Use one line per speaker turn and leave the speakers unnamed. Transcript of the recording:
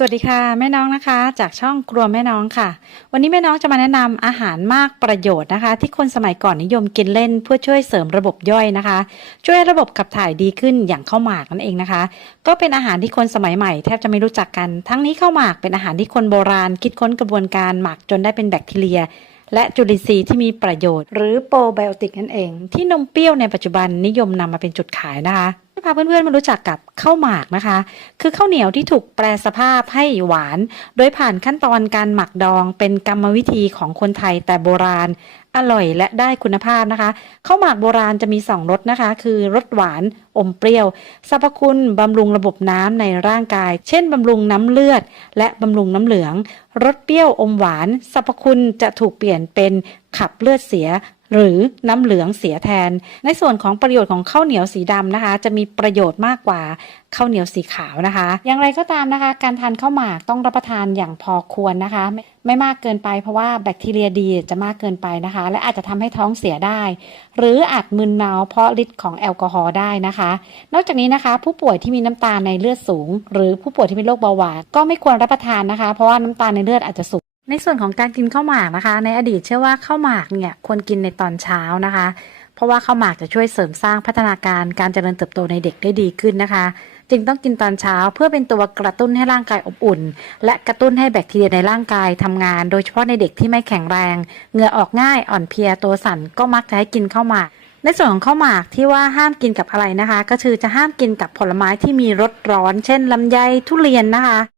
สวัสดีค่ะแม่น้องนะคะ จากช่องครัวแม่น้องค่ะ วันนี้แม่น้องจะมาแนะนำอาหารมากประโยชน์นะคะ ที่คนสมัยก่อนนิยมกินเล่นเพื่อช่วยเสริมระบบย่อยนะคะ ช่วยระบบขับถ่ายดีขึ้นอย่างข้าวหมากนั่นเองนะคะ ก็เป็นอาหารที่คนสมัยใหม่แทบจะไม่รู้จักกัน ทั้งนี้ข้าวหมากเป็นอาหารที่คนโบราณ คิดค้นกระบวนการหมักจนได้เป็นแบคทีเรียและจุลินทรีย์ที่มีประโยชน์ หรือโปรไบโอติกนั่นเอง ที่นมเปรี้ยวในปัจจุบันนิยมนำมาเป็นจุดขายนะคะ พาเพื่อนๆมารู้จักกับข้าวหมากนะคะ คือข้าวเหนียวที่ถูกแปลสภาพให้หวาน โดยผ่านขั้นตอนการหมักดองเป็นกรรมวิธีของคนไทยแต่โบราณ อร่อยและได้คุณภาพนะคะข้าวหมากโบราณจะมีสองรสนะคะ คือรสหวานอมเปรี้ยวสรรพคุณบำรุงระบบน้ำในร่างกาย เช่นบำรุงน้ำเลือด และบำรุงน้ำเหลืองรสเปรี้ยวอมหวานสรรพคุณจะถูกเปลี่ยนเป็นขับเลือดเสีย หรือน้ำเหลืองเสียแทน ในส่วนของประโยชน์ของข้าวเหนียวสีดำนะคะ จะมีประโยชน์มากกว่าข้าวเหนียวสีขาวนะคะ อย่างไรก็ตามนะคะ การทานข้าวหมากต้องรับประทานอย่างพอควรนะคะ ไม่ไม่มากเกินไปเพราะว่าแบคทีเรียดีจะมากเกินไปนะคะ และอาจจะทำให้ท้องเสียได้ หรืออาจมึนเมาเพราะฤทธิ์ของแอลกอฮอล์ได้นะคะ นอกจากนี้นะคะ ผู้ป่วยที่มีน้ำตาลในเลือดสูง หรือผู้ป่วยที่มีโรคเบาหวานก็ไม่ควรรับประทานนะคะ เพราะว่าน้ำตาลในเลือดอาจจะสูง ในส่วนของการกินข้าวหมากนะคะ ในอดีตเชื่อว่าข้าวหมากเนี่ยควรกินในตอนเช้านะคะ เพราะว่าข้าวหมากจะช่วยเสริมสร้างพัฒนาการการเจริญเติบโตในเด็กได้ดีขึ้นนะคะ จึงต้องกินตอนเช้าเพื่อเป็นตัวกระตุ้นให้ร่างกายอบอุ่น และกระตุ้นให้แบคทีเรียในร่างกายทำงาน โดยเฉพาะในเด็กที่ไม่แข็งแรงเหงื่อออกง่ายอ่อนเพลียตัวสั่นก็มักจะให้กินข้าวหมากในส่วนของข้าวหมากที่ว่าห้ามกินกับอะไรนะคะ ก็คือจะห้ามกินกับผลไม้ที่มีรสร้อน เช่นลำไยทุเรียนนะคะ